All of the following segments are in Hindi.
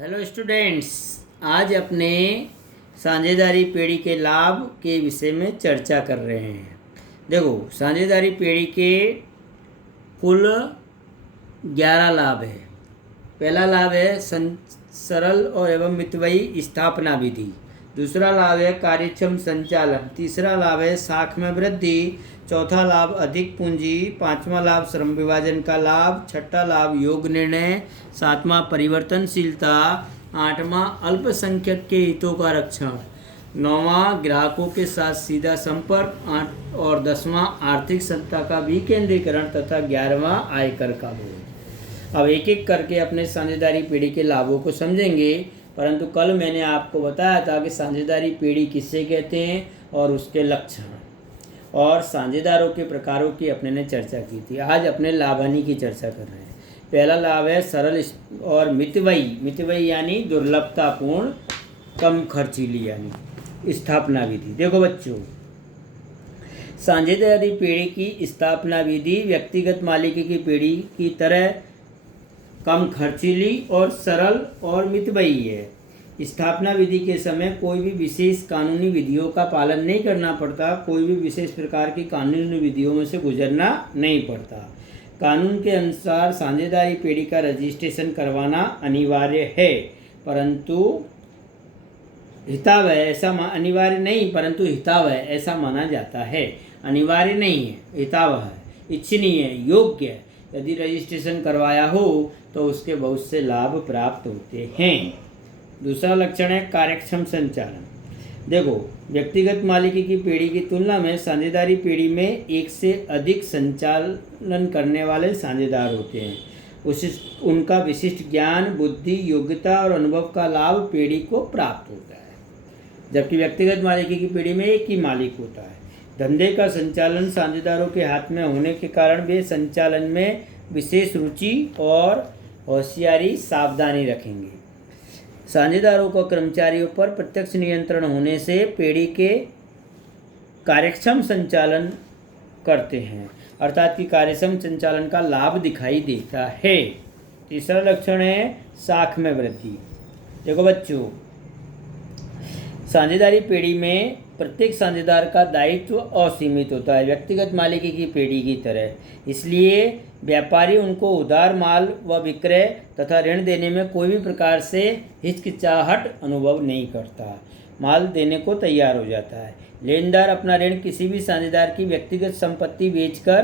हेलो स्टूडेंट्स, आज अपने साझेदारी पेड़ी के लाभ के विषय में चर्चा कर रहे हैं। देखो, साझेदारी पेड़ी के कुल 11 लाभ है। पहला लाभ है सरल और एवं मितव्ययी स्थापना विधि। दूसरा लाभ है कार्यक्षम संचालन। तीसरा लाभ है साख में वृद्धि। चौथा लाभ अधिक पूंजी। पांचवा लाभ श्रम विभाजन का लाभ। छठा लाभ योग निर्णय। सातवां परिवर्तनशीलता। आठवां अल्पसंख्यक के हितों का रक्षण। नौवां ग्राहकों के साथ सीधा संपर्क। और 10वां आर्थिक सत्ता का विकेंद्रीकरण तथा 11वां आयकर का बोझ। अब एक एक करके अपने साझेदारी पेड़ी के लाभों को समझेंगे। परंतु कल मैंने आपको बताया था कि साझेदारी पेड़ी किससे कहते हैं और उसके लक्षण और साझेदारों के प्रकारों की अपने ने चर्चा की थी। आज अपने लाभानी की चर्चा कर रहे हैं। पहला लाभ है सरल और मितव्ययी। मितव्ययी यानी दुर्लभतापूर्ण, कम खर्चीली यानी स्थापना विधि। देखो बच्चों, साझेदारी पेड़ी की स्थापना विधि व्यक्तिगत मालिकी की पेड़ी की तरह कम खर्चीली और सरल और मितव्ययी है। स्थापना विधि के समय कोई भी विशेष कानूनी विधियों का पालन नहीं करना पड़ता। कोई भी विशेष प्रकार की कानूनी विधियों में से गुजरना नहीं पड़ता। कानून के अनुसार साझेदारी पेड़ी का रजिस्ट्रेशन करवाना अनिवार्य है, परंतु हितावह ऐसा अनिवार्य नहीं, परंतु हितावह ऐसा माना जाता है। अनिवार्य नहीं है, हितावह है, इच्छनीय है, योग्य है। यदि रजिस्ट्रेशन करवाया हो तो उसके बहुत से लाभ प्राप्त होते हैं। दूसरा लक्षण है कार्यक्षम संचालन। देखो, व्यक्तिगत मालिकी की पेड़ी की तुलना में साझेदारी पेड़ी में एक से अधिक संचालन करने वाले साझेदार होते हैं। उनका विशिष्ट ज्ञान, बुद्धि, योग्यता और अनुभव का लाभ पेड़ी को प्राप्त होता है, जबकि व्यक्तिगत मालिकी की पेड़ी में एक ही मालिक होता है। धंधे का संचालन साझेदारों के हाथ में होने के कारण वे संचालन में विशेष रुचि और होशियारी, सावधानी रखेंगे। साझेदारों को कर्मचारियों पर प्रत्यक्ष नियंत्रण होने से पेड़ी के कार्यक्षम संचालन करते हैं, अर्थात कि कार्यक्षम संचालन का लाभ दिखाई देता है। तीसरा लक्षण है साख में वृद्धि। देखो बच्चों, साझेदारी पेड़ी में प्रत्येक साझेदार का दायित्व असीमित होता है, व्यक्तिगत मालिकी की पेड़ी की तरह। इसलिए व्यापारी उनको उधार माल व विक्रय तथा ऋण देने में कोई भी प्रकार से हिचकिचाहट अनुभव नहीं करता, माल देने को तैयार हो जाता है। लेनदार अपना ऋण किसी भी साझेदार की व्यक्तिगत संपत्ति बेचकर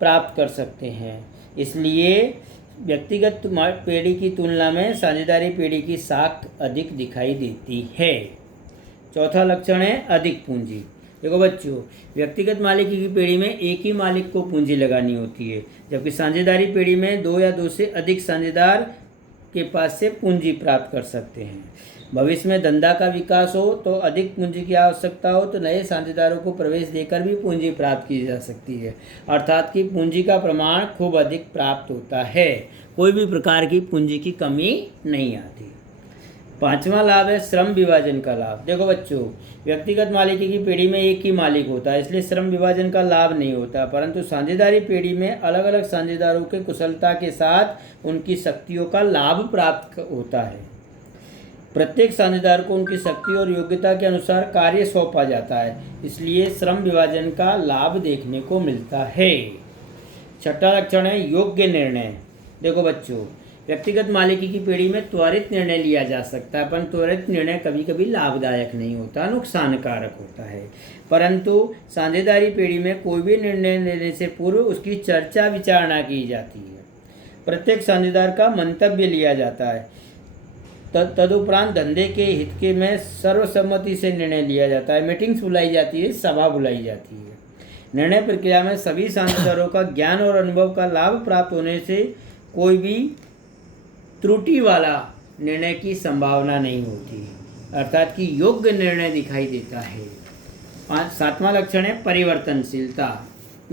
प्राप्त कर सकते हैं। इसलिए व्यक्तिगत पेड़ी की तुलना में साझेदारी पेड़ी की साख अधिक दिखाई देती है। चौथा लक्षण है अधिक पूंजी। देखो बच्चों, व्यक्तिगत मालिकी की पेड़ी में एक ही मालिक को पूंजी लगानी होती है, जबकि साझेदारी पेड़ी में दो या दो से अधिक साझेदार के पास से पूंजी प्राप्त कर सकते हैं। भविष्य में धंधा का विकास हो तो अधिक पूंजी की आवश्यकता हो तो नए साझेदारों को प्रवेश देकर भी पूंजी प्राप्त की जा सकती है, अर्थात कि पूंजी का प्रमाण खूब अधिक प्राप्त होता है। कोई भी प्रकार की पूंजी की कमी नहीं आती। पांचवा लाभ है श्रम विभाजन का लाभ। देखो बच्चों, व्यक्तिगत मालिकी की पेड़ी में एक ही मालिक होता है, इसलिए श्रम विभाजन का लाभ नहीं होता, परंतु साझेदारी पेड़ी में अलग अलग साझेदारों के कुशलता के साथ उनकी शक्तियों का लाभ प्राप्त होता है। प्रत्येक साझेदार को उनकी शक्ति और योग्यता के अनुसार कार्य सौंपा जाता है, इसलिए श्रम विभाजन का लाभ देखने को मिलता है। छठा लक्षण है योग्य निर्णय। देखो बच्चों, व्यक्तिगत मालिकी की पेड़ी में त्वरित निर्णय लिया जा सकता है, परंतु त्वरित निर्णय कभी कभी लाभदायक नहीं होता, नुकसानकारक होता है। परंतु साझेदारी पेड़ी में कोई भी निर्णय लेने से पूर्व उसकी चर्चा विचारणा की जाती है। प्रत्येक साझेदार का मंतव्य लिया जाता है। तदुपरांत धंधे के हित के में सर्वसम्मति से निर्णय लिया जाता है। मीटिंग्स बुलाई जाती है, सभा बुलाई जाती है। निर्णय प्रक्रिया में सभी साझेदारों का ज्ञान और अनुभव का लाभ प्राप्त होने से कोई भी त्रुटि वाला निर्णय की संभावना नहीं होती, अर्थात कि योग्य निर्णय दिखाई देता है। सातवां लक्षण है परिवर्तनशीलता।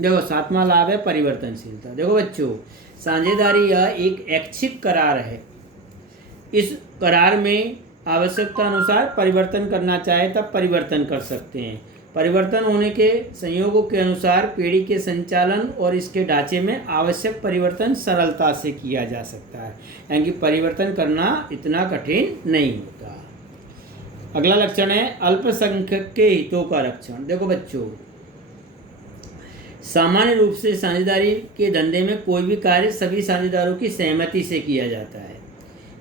देखो, सातवां लाभ है परिवर्तनशीलता। देखो बच्चों, साझेदारी यह एक ऐच्छिक करार है। इस करार में आवश्यकता अनुसार परिवर्तन करना चाहे तब परिवर्तन कर सकते हैं। परिवर्तन होने के संयोगों के अनुसार पेड़ी के संचालन और इसके ढांचे में आवश्यक परिवर्तन सरलता से किया जा सकता है, यानी कि परिवर्तन करना इतना कठिन नहीं होता। अगला लक्षण है अल्पसंख्यक के हितों का रक्षण। देखो बच्चों, सामान्य रूप से साझेदारी के धंधे में कोई भी कार्य सभी साझेदारों की सहमति से किया जाता है।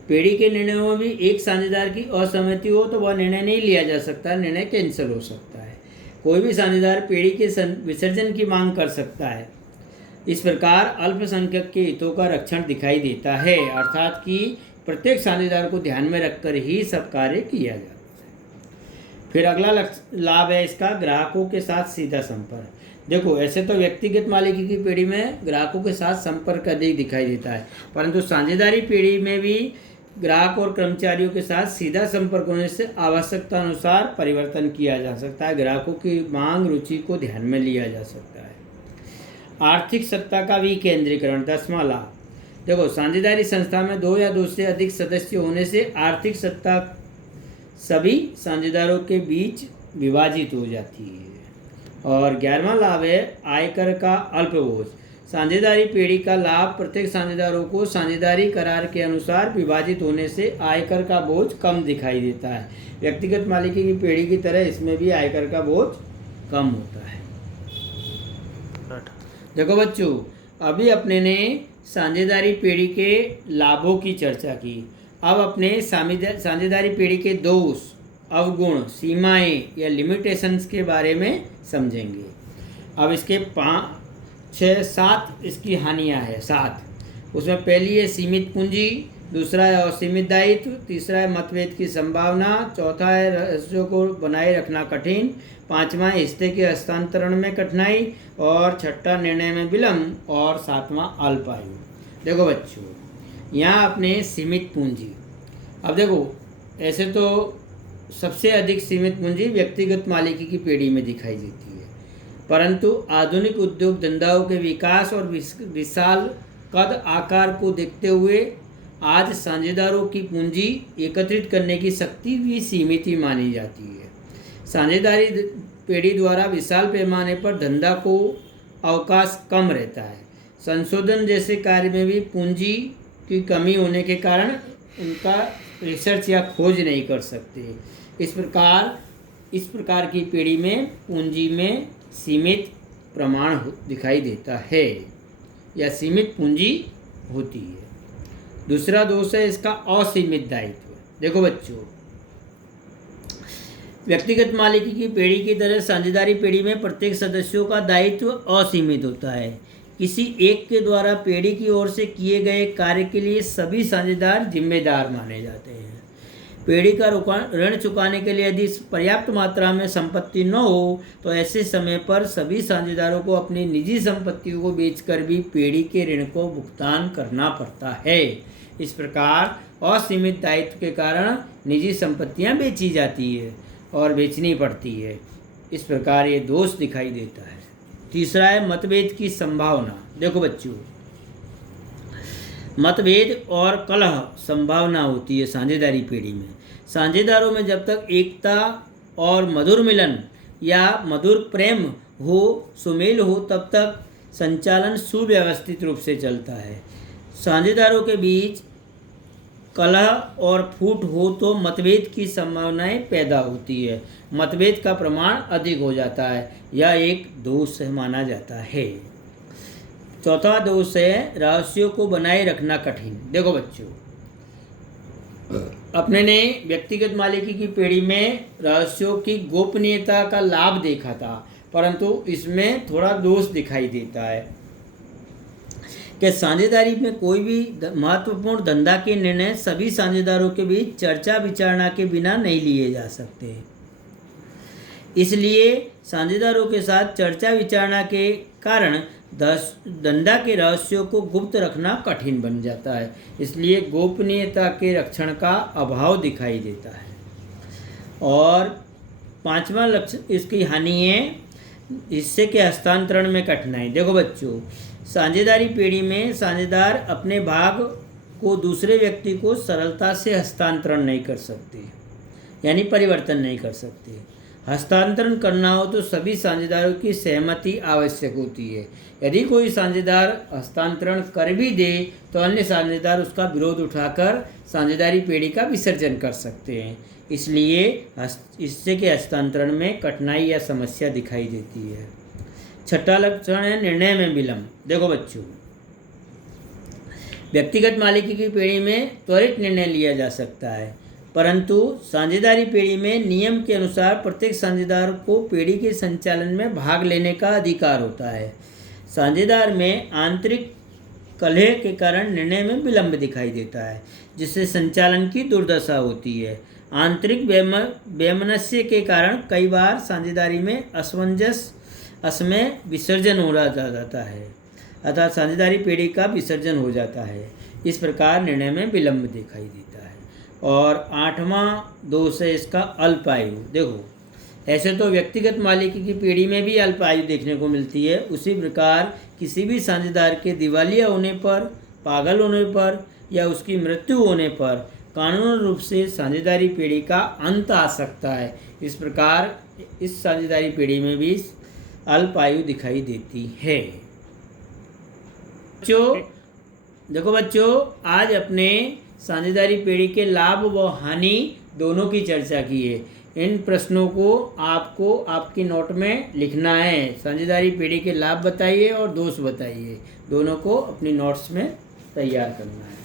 पेड़ी के निर्णयों में भी एक साझेदार की असहमति हो तो वह निर्णय नहीं लिया जा सकता, निर्णय कैंसिल हो सकता है। कोई भी साझेदार पेड़ी के विसर्जन की मांग कर सकता है। इस प्रकार अल्पसंख्यक के हितों का रक्षण दिखाई देता है, अर्थात कि प्रत्येक साझेदार को ध्यान में रखकर ही सब कार्य किया जाता है। फिर अगला लाभ है इसका ग्राहकों के साथ सीधा संपर्क। देखो, ऐसे तो व्यक्तिगत मालिकी की पेड़ी में ग्राहकों के साथ संपर्क अधिक दिखाई देता है, परंतु साझेदारी पेड़ी में भी ग्राहक और कर्मचारियों के साथ सीधा संपर्क होने से आवश्यकता अनुसार परिवर्तन किया जा सकता है। ग्राहकों की मांग रुचि को ध्यान में लिया जा सकता है। आर्थिक सत्ता का विकेंद्रीकरण, 10वां लाभ। देखो, साझेदारी संस्था में 2 या 2 से अधिक सदस्य होने से आर्थिक सत्ता सभी साझेदारों के बीच विभाजित हो जाती है। और 11वां लाभ है आयकर का अल्प बोझ। साझेदारी पेड़ी का लाभ प्रत्येक साझेदारों को साझेदारी करार के अनुसार विभाजित होने से आयकर का बोझ कम दिखाई देता है। व्यक्तिगत मालिकी की पेड़ी की तरह इसमें भी आयकर का बोझ कम होता है। देखो बच्चों, अभी अपने ने साझेदारी पेड़ी के लाभों की चर्चा की। अब अपने साझेदारी पेड़ी के दोष, अवगुण, सीमाएं या लिमिटेशंस के बारे में समझेंगे। अब इसके 5, 6, 7 इसकी हानियां हैं, 7। उसमें पहली है सीमित पूंजी, दूसरा है असीमित दायित्व, तीसरा है मतभेद की संभावना, चौथा है रहस्यों को बनाए रखना कठिन, 5वां हिस्से के हस्तांतरण में कठिनाई, और 6ठा निर्णय में विलम्ब, और 7वां अल्पायु। देखो बच्चों, यहाँ अपने सीमित पूंजी। अब देखो, ऐसे तो सबसे अधिक सीमित पूंजी व्यक्तिगत मालिकी की पेड़ी में दिखाई देती है, परंतु आधुनिक उद्योग धंधाओं के विकास और विशाल कद आकार को देखते हुए आज साझेदारों की पूंजी एकत्रित करने की शक्ति भी सीमित ही मानी जाती है। साझेदारी पेड़ी द्वारा विशाल पैमाने पर धंधा को अवकाश कम रहता है। संशोधन जैसे कार्य में भी पूंजी की कमी होने के कारण उनका रिसर्च या खोज नहीं कर सकते। इस प्रकार की पेड़ी में पूंजी में सीमित प्रमाण दिखाई देता है या सीमित पूंजी होती है। दूसरा दोष है इसका असीमित दायित्व। देखो बच्चों, व्यक्तिगत मालिकी की पेड़ी की तरह साझेदारी पेड़ी में प्रत्येक सदस्यों का दायित्व असीमित होता है। किसी एक के द्वारा पेड़ी की ओर से किए गए कार्य के लिए सभी साझेदार जिम्मेदार माने जाते हैं। पेड़ी का ऋण चुकाने के लिए यदि पर्याप्त मात्रा में संपत्ति न हो तो ऐसे समय पर सभी साझेदारों को अपनी निजी संपत्तियों को बेचकर भी पेड़ी के ऋण को भुगतान करना पड़ता है। इस प्रकार असीमित दायित्व के कारण निजी संपत्तियां बेची जाती है और बेचनी पड़ती है। इस प्रकार ये दोष दिखाई देता है। तीसरा है मतभेद की संभावना। देखो बच्चों, मतभेद और कलह संभावना होती है साझेदारी पेड़ी में। साझेदारों में जब तक एकता और मधुर मिलन या मधुर प्रेम हो, सुमेल हो, तब तक संचालन सुव्यवस्थित रूप से चलता है। साझेदारों के बीच कलह और फूट हो तो मतभेद की संभावनाएं पैदा होती है, मतभेद का प्रमाण अधिक हो जाता है। यह एक दोष माना जाता है। चौथा दोष है रहस्यों को बनाए रखना कठिन। देखो बच्चों, अपने ने व्यक्तिगत मालिकी की पेड़ी में रहस्यों की गोपनीयता का लाभ देखा था, परंतु इसमें थोड़ा दोष दिखाई देता है कि साझेदारी में कोई भी महत्वपूर्ण धंधा के निर्णय सभी साझेदारों के बीच चर्चा विचारणा के बिना नहीं लिए जा सकते। इसलिए साझेदारों के साथ चर्चा विचारणा के कारण धंधा के रहस्यों को गुप्त रखना कठिन बन जाता है। इसलिए गोपनीयता के रक्षण का अभाव दिखाई देता है। और 5वां लक्षण इसकी हानि है हिस्से के हस्तांतरण में कठिनाई। देखो बच्चों, साझेदारी पेड़ी में साझेदार अपने भाग को दूसरे व्यक्ति को सरलता से हस्तांतरण नहीं कर सकते, यानी परिवर्तन नहीं कर सकते। हस्तांतरण करना हो तो सभी साझेदारों की सहमति आवश्यक होती है। यदि कोई साझेदार हस्तांतरण कर भी दे तो अन्य साझेदार उसका विरोध उठाकर साझेदारी पेड़ी का विसर्जन कर सकते हैं। इसलिए इससे के हस्तांतरण में कठिनाई या समस्या दिखाई देती है। छठा लक्षण है निर्णय में विलंब। देखो बच्चों, व्यक्तिगत मालिकी की पेड़ी में त्वरित निर्णय लिया जा सकता है, परंतु साझेदारी पेड़ी में नियम के अनुसार प्रत्येक साझेदार को पेड़ी के संचालन में भाग लेने का अधिकार होता है। साझेदार में आंतरिक कलह के कारण निर्णय में विलंब दिखाई देता है, जिससे संचालन की दुर्दशा होती है। आंतरिक वैमनस्य के कारण कई बार साझेदारी में असमय विसर्जन हो जाता है, अर्थात साझेदारी पेड़ी का विसर्जन हो जाता है। इस प्रकार निर्णय में विलंब दिखाई देता है। और 8वां दोष है इसका अल्पायु। देखो, ऐसे तो व्यक्तिगत मालिकी की पेड़ी में भी अल्पायु देखने को मिलती है, उसी प्रकार किसी भी साझेदार के दिवालिया होने पर, पागल होने पर या उसकी मृत्यु होने पर कानूनी रूप से साझेदारी पेड़ी का अंत आ सकता है। इस प्रकार इस साझेदारी पेड़ी में भी अल्पायु दिखाई देती है। देखो बच्चों, आज अपने साझेदारी पेड़ी के लाभ व हानि दोनों की चर्चा की है। इन प्रश्नों को आपको आपकी नोट में लिखना है। साझेदारी पेड़ी के लाभ बताइए और दोष बताइए, दोनों को अपनी नोट्स में तैयार करना है।